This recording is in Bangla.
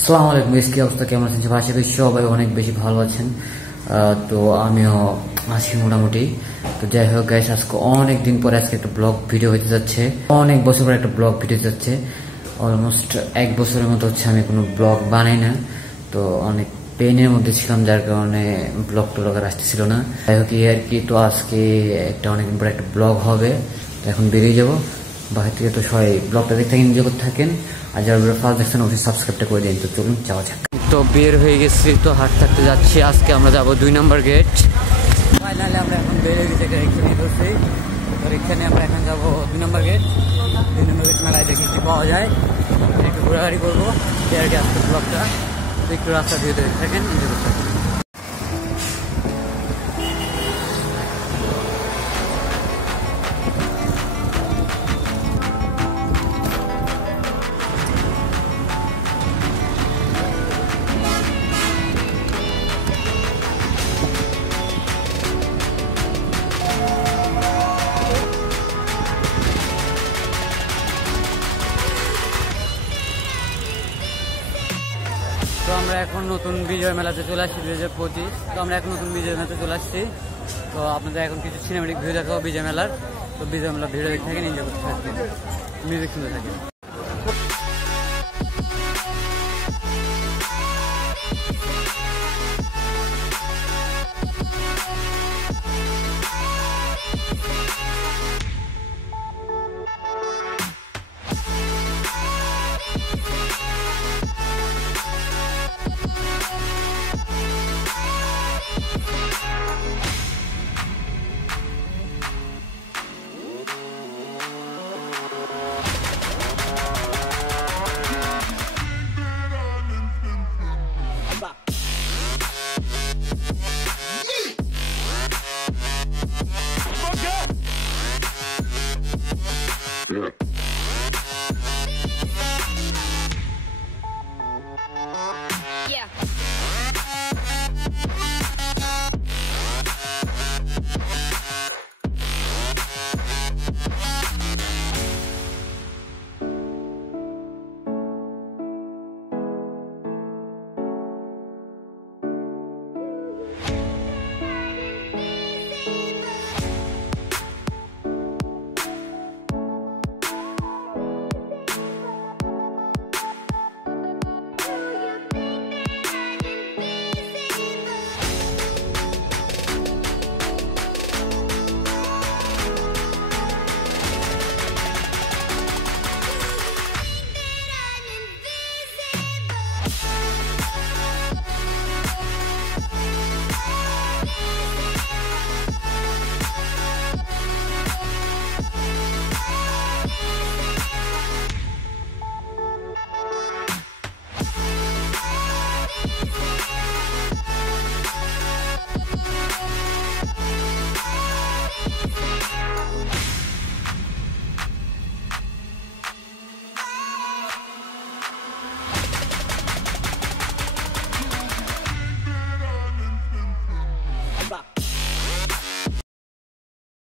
আসসালামু আলাইকুম, কি অবস্থা, কেমন আছেন সবাই? আশা করি সবাই অনেক বেশি ভালো আছেন। তো আমিও আছি মোটামুটি। তো যাই হোক গাইস, আজকে অনেক দিন পরে আজকে একটা ব্লগ ভিডিও হতে যাচ্ছে। অনেক বছর পরে একটা ব্লগ ভিডিও যাচ্ছে। অলমোস্ট 1 বছরের মতো হচ্ছে আমি কোনো ব্লগ বানাই না। তো অনেক পেনের মধ্যে ছিলাম, যার কারণে ব্লগ টলগ আর আসতেছিল না। যাই হোক এই আর কি। তো আজকে একটা অনেকদিন পরে একটা ব্লগ হবে। তো এখন বেরিয়ে যাবো বাহির থেকে। তো সবাই ব্লগটা দেখতে এনজয় করতে থাকেন, আর যারা ফার্স্ট দেখছেন অবশ্যই সাবস্ক্রাইবটা করে দিন। তো চলুন যাওয়া যাক। তো বের হয়ে গেছি, তো হাঁটতে হাঁটতে যাচ্ছি। আজকে আমরা যাবো 2 নম্বর গেট। ফাইনালি আমরা এখন বের হয়ে গেছি, এখানে বসছি। তো এখানে আমরা এখন যাবো 2 নম্বর গেট। 2 নম্বর গেট মেলায় দেখি কি পাওয়া যায়, একটু ঘোরাঘুরি করবো। আর কি আজকে ব্লগটা তো একটু রাস্তা দিয়ে থাকেন, এনজয় করতে থাকেন। তো আমরা এখন নতুন বিজয় মেলাতে চলে আসছি 2025। তো আমরা এখন নতুন বিজয় মেলাতে চলে আসছি। তো আপনাদের এখন কিছু সিনেমেটিক ভিউ দেখাবো বিজয় মেলার। তো বিজয় মেলার ভিডিও দেখতে থাকেন, এনজয় করতে থাকেন, মিউজিক শুনতে থাকেন।